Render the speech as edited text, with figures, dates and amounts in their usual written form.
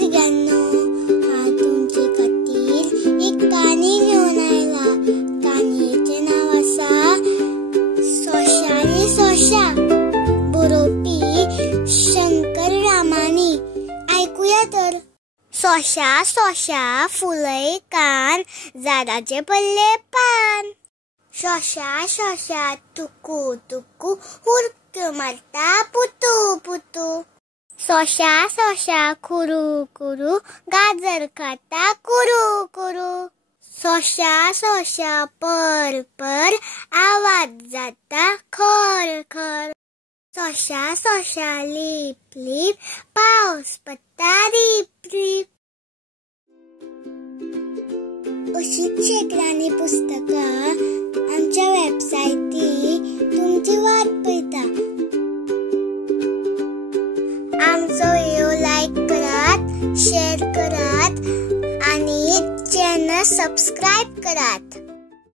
भुरग्यांनो, हांव तुमचे खातीर एक काणी घेवन आयला। काणयेचें नांव आसा सोशा रे सोशा। बरोवपी शंकर रामानी। आयकुया तर। सोशा सोशा फुलय कान, झाडाचे पडले पान। सोशा सोशा तुकू तुकू, हुरक्यो मारता पुतू पुतू। सोशा सोशा कुरू कुरू, गाजर खाता कुरू कुरू। सोशा सोशा पर पर, आवाज जाता खर खर। सोशा सोशा लिप लिप, पावस पडटा रिप रिप। अशीच शेकड्यांनी पुस्तकां आमच्या वेबसायटीर तुमची वाट पळयता। आमचो व्हिडिओ लायक करात, शेअर करात आणि चॅनल सबस्क्राईब करात।